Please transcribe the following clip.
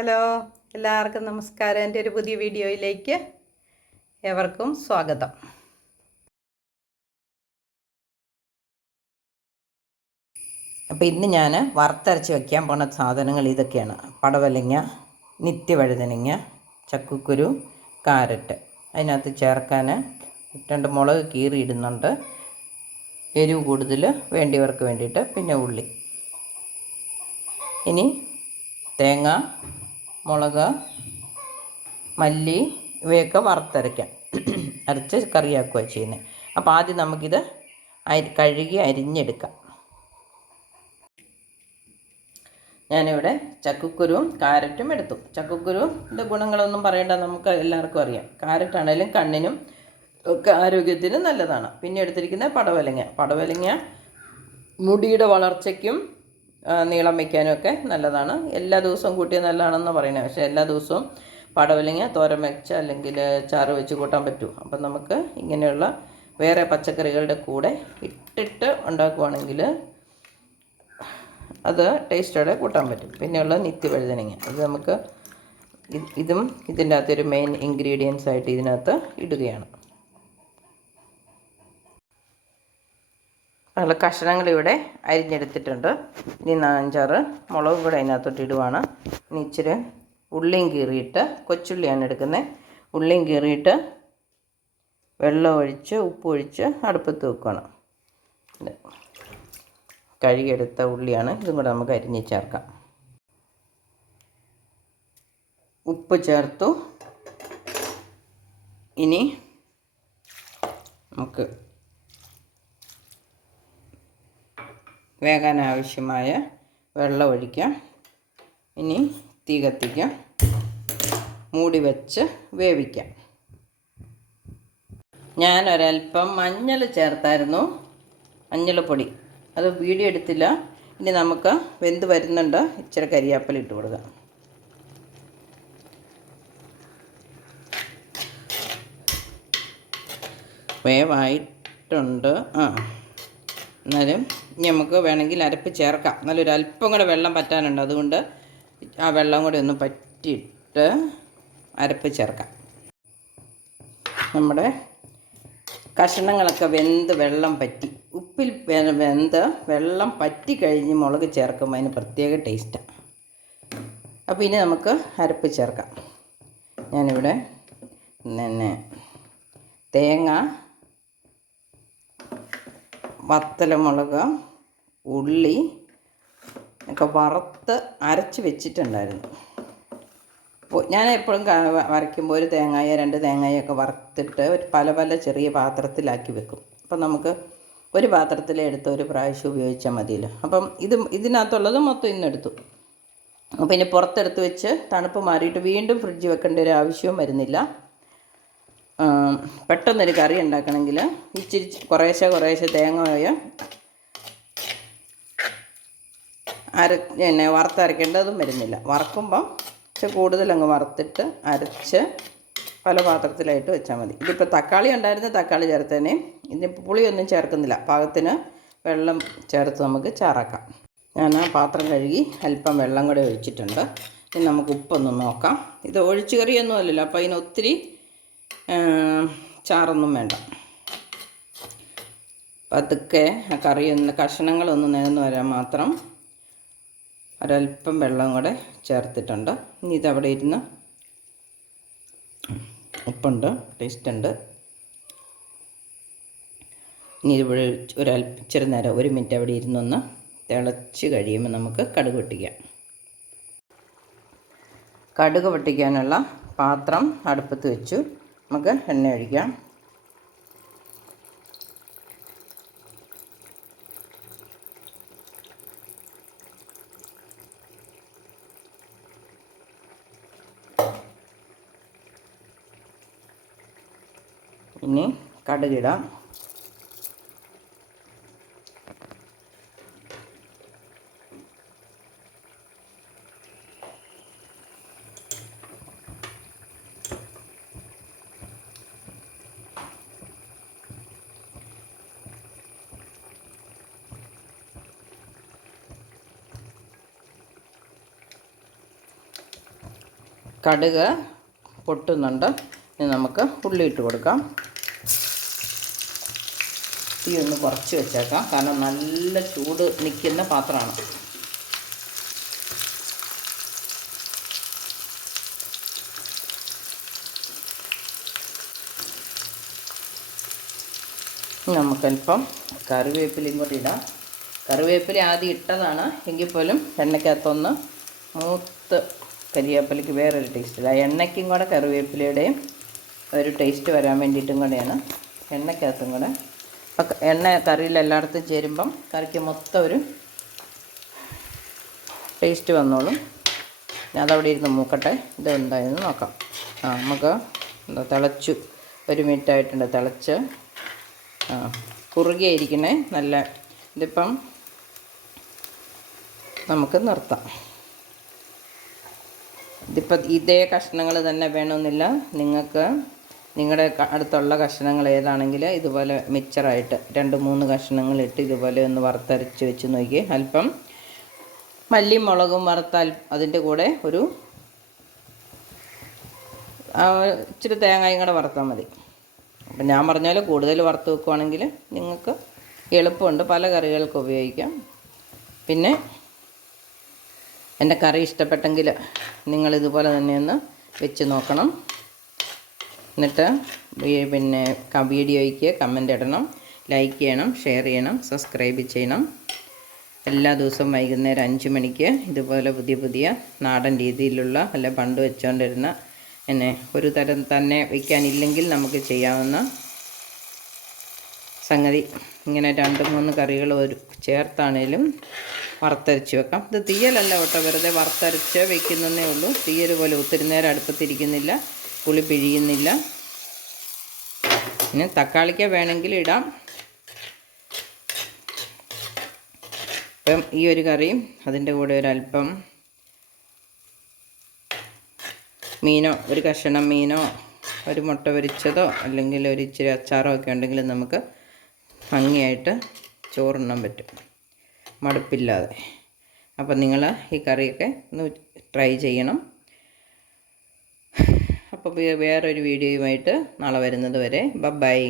Hello, എല്ലാവർക്കും നമസ്കാരം. എൻ്റെ ഒരു പുതിയ വീഡിയോയിലേക്ക് ഏവർക്കും സ്വാഗതം. അപ്പോൾ ഇന്ന് ഞാൻ വറുത്തരച്ച് വയ്ക്കാൻ പോണ സാധനങ്ങൾ ഇതൊക്കെയാണ്: പടവലങ്ങ, നിത്യവഴുതനങ്ങ, ചക്കക്കുരു, കാരറ്റ്. അതിനകത്ത് ചേർക്കാൻ 2 മുളക് കീറിയിടുന്നുണ്ട്, എരിവ് കൂടുതൽ വേണ്ടിയവർക്ക് വേണ്ടിയിട്ട്. പിന്നെ ഉള്ളി. ഇനി തേങ്ങ, മുളക്, മല്ലി ഇവയൊക്കെ വറുത്തരയ്ക്കാം. അരച്ച് കറിയാക്കുക ചെയ്യുന്നത്. അപ്പോൾ ആദ്യം നമുക്കിത് കഴുകി അരിഞ്ഞെടുക്കാം. ഞാനിവിടെ ചക്കക്കുരുവും കാരറ്റും എടുത്തു. ചക്കക്കുരുവിൻ്റെ ഗുണങ്ങളൊന്നും പറയേണ്ട, നമുക്ക് എല്ലാവർക്കും അറിയാം. കാരറ്റാണേലും കണ്ണിനും ഒക്കെ ആരോഗ്യത്തിനും നല്ലതാണ്. പിന്നെ എടുത്തിരിക്കുന്നത് പടവലങ്ങ മുടിയുടെ വളർച്ചയ്ക്കും നീളം വയ്ക്കാനും ഒക്കെ നല്ലതാണ്. എല്ലാ ദിവസവും കൂട്ടിയാൽ നല്ലതാണെന്ന് പറയുന്നത്. പക്ഷേ എല്ലാ ദിവസവും പടവലങ്ങ തോരൻ വെച്ച് അല്ലെങ്കിൽ ചാറ് വെച്ച് കൂട്ടാൻ പറ്റും. അപ്പം നമുക്ക് ഇങ്ങനെയുള്ള വേറെ പച്ചക്കറികളുടെ കൂടെ ഇട്ടിട്ട് ഉണ്ടാക്കുവാണെങ്കിൽ അത് ടേസ്റ്റോടെ കൂട്ടാൻ പറ്റും. പിന്നെയുള്ള നിത്യവഴുതനങ്ങ, ഇത് നമുക്ക് ഇതും ഇതിൻ്റെ അകത്തൊരു മെയിൻ ഇൻഗ്രീഡിയൻസ് ആയിട്ട് ഇതിനകത്ത് ഇടുകയാണ്. നല്ല കഷ്ണങ്ങൾ ഇവിടെ അരിഞ്ഞെടുത്തിട്ടുണ്ട്. ഇനി 5-6 മുളകും കൂടെ അതിനകത്തോട്ട് ഇടുവാണ്. ഇനി ഇച്ചിരി ഉള്ളിയും കീറിയിട്ട്, കൊച്ചുള്ളിയാണ് എടുക്കുന്നത്, ഉള്ളിയും കീറിയിട്ട് വെള്ളം ഒഴിച്ച് ഉപ്പ് ഒഴിച്ച് അടുപ്പത്ത് വെക്കണം. കഴുകിയെടുത്ത ഉള്ളിയാണ്. ഇതും കൂടെ നമുക്ക് അരിഞ്ഞ് ചേർക്കാം. ഉപ്പ് ചേർത്തു. ഇനി നമുക്ക് വേകാൻ ആവശ്യമായ വെള്ളം ഒഴിക്കാം. ഇനി തീ കത്തിക്കാം, മൂടി വെച്ച് വേവിക്കാം. ഞാൻ ഒരല്പം മഞ്ഞൾ ചേർത്തായിരുന്നു, മഞ്ഞൾപ്പൊടി. അത് വീഡിയോ എടുത്തില്ല. ഇനി നമുക്ക് വെന്ത് വരുന്നുണ്ട്. ഇച്ചിരി കരിയാപ്പില ഇട്ട് കൊടുക്കാം. വേവായിട്ടുണ്ട്. എന്നാലും ഇനി നമുക്ക് വേണമെങ്കിൽ അരപ്പ് ചേർക്കാം. നല്ലൊരു അല്പം കൂടെ വെള്ളം പറ്റാനുണ്ട്. അതുകൊണ്ട് ആ വെള്ളം കൂടെ ഒന്ന് പറ്റിയിട്ട് അരപ്പ് ചേർക്കാം. നമ്മുടെ കഷ്ണങ്ങളൊക്കെ വെന്ത് വെള്ളം പറ്റി, ഉപ്പിൽ വെന്ത് വെള്ളം പറ്റി കഴിഞ്ഞ് മുളക് ചേർക്കുമ്പോൾ അതിന് പ്രത്യേക ടേസ്റ്റാണ്. അപ്പോൾ ഇനി നമുക്ക് അരപ്പ് ചേർക്കാം. ഞാനിവിടെ തേങ്ങ, വത്തലമുളക്, ഉള്ളി ഒക്കെ വറുത്ത് അരച്ച് വെച്ചിട്ടുണ്ടായിരുന്നു. ഞാൻ എപ്പോഴും വരയ്ക്കുമ്പോൾ ഒരു തേങ്ങായോ 2 തേങ്ങായോ ഒക്കെ വറുത്തിട്ട് പല ചെറിയ പാത്രത്തിലാക്കി വെക്കും. അപ്പം നമുക്ക് ഒരു പാത്രത്തിലെടുത്ത് ഒരു പ്രാവശ്യം ഉപയോഗിച്ചാൽ മതിയല്ലോ. അപ്പം ഇതിനകത്തുള്ളത് മൊത്തം ഇന്നെടുത്തു. അപ്പം ഇനി പുറത്തെടുത്ത് വെച്ച് തണുപ്പ് മാറിയിട്ട് വീണ്ടും ഫ്രിഡ്ജിൽ വെക്കേണ്ട ഒരു ആവശ്യവും വരുന്നില്ല. പെട്ടെന്നൊരു കറി ഉണ്ടാക്കണമെങ്കിൽ ഇച്ചിരി കുറേശ്ശെ തേങ്ങയോ വറുത്തരയ്ക്കേണ്ടതും വരുന്നില്ല. വറക്കുമ്പം കൂടുതൽ അങ്ങ് വറുത്തിട്ട് അരച്ച് പല പാത്രത്തിലായിട്ട് വെച്ചാൽ മതി. ഇതിപ്പോൾ തക്കാളി ഉണ്ടായിരുന്ന തക്കാളി ചേർത്തേനെ. ഇതിപ്പോൾ പുളിയൊന്നും ചേർക്കുന്നില്ല. പാകത്തിന് വെള്ളം ചേർത്ത് നമുക്ക് ചാറാക്കാം. ഞാൻ ആ പാത്രം കഴുകി അല്പം വെള്ളം കൂടെ ഒഴിച്ചിട്ടുണ്ട്. ഇനി നമുക്ക് ഉപ്പൊന്ന് നോക്കാം. ഇത് ഒഴിച്ച് കറിയൊന്നും അല്ലല്ലോ, അപ്പോൾ അതിന് ഒത്തിരി ചാറൊന്നും വേണ്ട. പതുക്കെ ആ കറിയൊന്ന് കഷ്ണങ്ങളൊന്ന് നിരന്ന് വരാൻ മാത്രം ഒരല്പം വെള്ളം കൂടെ ചേർത്തിട്ടുണ്ട്. ഇനി ഇതവിടെ ഇരുന്ന് ഉപ്പുണ്ട്, ടേസ്റ്റ് ഉണ്ട്. ഇനി ഇവിടെ ഇച്ചിരി നേരം 1 മിനിറ്റ് അവിടെ ഇരുന്നൊന്ന് തിളച്ച് കഴിയുമ്പോൾ നമുക്ക് കടുക് പൊട്ടിക്കാം. കടുക് പൊട്ടിക്കാനുള്ള പാത്രം അടുപ്പത്ത് വെച്ചു. നമുക്ക് എണ്ണ ഒഴിക്കാം. ഇനി കടുകിടാം. കടുക് പൊട്ടുന്നുണ്ട്. ഇനി നമുക്ക് ഉള്ളി ഇട്ട് കൊടുക്കാം. തീ ഒന്ന് കുറച്ച് വെച്ചേക്കാം, കാരണം നല്ല ചൂട് നിൽക്കുന്ന പാത്രമാണ്. നമുക്കല്പം കറിവേപ്പിലയും കൂടി ഇടാം. കറിവേപ്പില ആദ്യം ഇട്ടതാണ്, എങ്കിൽ പോലും എണ്ണയ്ക്കകത്തൊന്ന് മൂത്ത് കരിവേപ്പിലയ്ക്ക് വേറൊരു ടേസ്റ്റില്ല. എണ്ണയ്ക്കും കൂടെ കറിവേപ്പിലയുടെയും ഒരു ടേസ്റ്റ് വരാൻ വേണ്ടിയിട്ടും കൂടെയാണ് എണ്ണയ്ക്കകത്തും കൂടെ. അപ്പം എണ്ണ കറിയിൽ എല്ലായിടത്തും ചേരുമ്പം കറിക്ക് മൊത്തം ഒരു ടേസ്റ്റ് വന്നോളും. ഞാൻ അതവിടെ ഇരുന്ന് മൂക്കട്ടെ, ഇത് എന്തായെന്ന് നോക്കാം. നമുക്ക് എന്താ തിളച്ചു, 1 മിനിറ്റ് ആയിട്ടുണ്ട് തിളച്ച്. കുറുകിയിരിക്കണേ നല്ല. ഇതിപ്പം നമുക്ക് നിർത്താം. ഇതിപ്പം ഇതേ കഷ്ണങ്ങൾ തന്നെ വേണമെന്നില്ല. നിങ്ങൾക്ക് നിങ്ങളുടെ അടുത്തുള്ള കഷ്ണങ്ങൾ ഏതാണെങ്കിൽ ഇതുപോലെ മിക്സറായിട്ട് 2-3 കഷ്ണങ്ങളിട്ട് ഇതുപോലെ ഒന്ന് വറുത്തരച്ച് വെച്ച് നോക്കി. അല്പം മല്ലിയും മുളകും വറുത്താൽ അതിൻ്റെ കൂടെ ഒരു ഇച്ചിരി തേങ്ങയും കൂടെ വറുത്താൽ മതി. അപ്പം ഞാൻ പറഞ്ഞാൽ കൂടുതൽ വറുത്ത് വെക്കുവാണെങ്കിൽ നിങ്ങൾക്ക് എളുപ്പമുണ്ട്, പല കറികൾക്ക് ഉപയോഗിക്കാം. പിന്നെ എൻ്റെ കറി ഇഷ്ടപ്പെട്ടെങ്കിൽ നിങ്ങളിതുപോലെ തന്നെ ഒന്ന് വെച്ച് നോക്കണം. എന്നിട്ട് പിന്നെ വീഡിയോയ്ക്ക് കമൻ്റ് ഇടണം, ലൈക്ക് ചെയ്യണം, ഷെയർ ചെയ്യണം, സബ്സ്ക്രൈബ് ചെയ്യണം. എല്ലാ ദിവസവും വൈകുന്നേരം 5 മണിക്ക് ഇതുപോലെ പുതിയ പുതിയ നാടൻ രീതിയിലുള്ള അല്ല പണ്ട് വെച്ചുകൊണ്ടിരുന്ന ഒരു തരം തന്നെ വയ്ക്കാനില്ലെങ്കിൽ നമുക്ക് ചെയ്യാവുന്ന സംഗതി ഇങ്ങനെ 2-3 കറികൾ ചേർത്താണേലും വറുത്തരച്ച് വെക്കാം. ഇത് തീയലല്ല കേട്ടോ, വെറുതെ വറുത്തരച്ച് വയ്ക്കുന്നതേ ഉള്ളൂ. തീയൽ പോലെ ഒത്തിരി നേരം അടുപ്പത്തിരിക്കുന്നില്ല, പുളി പിഴിയുന്നില്ല. പിന്നെ തക്കാളിക്ക വേണമെങ്കിൽ ഇടാം. ഇപ്പം ഈ ഒരു കറിയും അതിൻ്റെ കൂടെ ഒരല്പം മീനോ, ഒരു കഷണം മീനോ, ഒരു മുട്ട പൊരിച്ചതോ അല്ലെങ്കിൽ ഒരു ഇച്ചിരി അച്ചാറോ ഒക്കെ ഉണ്ടെങ്കിൽ നമുക്ക് ഭംഗിയായിട്ട് ചോറുണ്ണാൻ പറ്റും, മടുപ്പില്ലാതെ. അപ്പം നിങ്ങൾ ഈ കറിയൊക്കെ ഒന്ന് ട്രൈ ചെയ്യണം. അപ്പോൾ വേറൊരു വീഡിയോയുമായിട്ട് നാളെ വരുന്നത് വരെ ബൈ.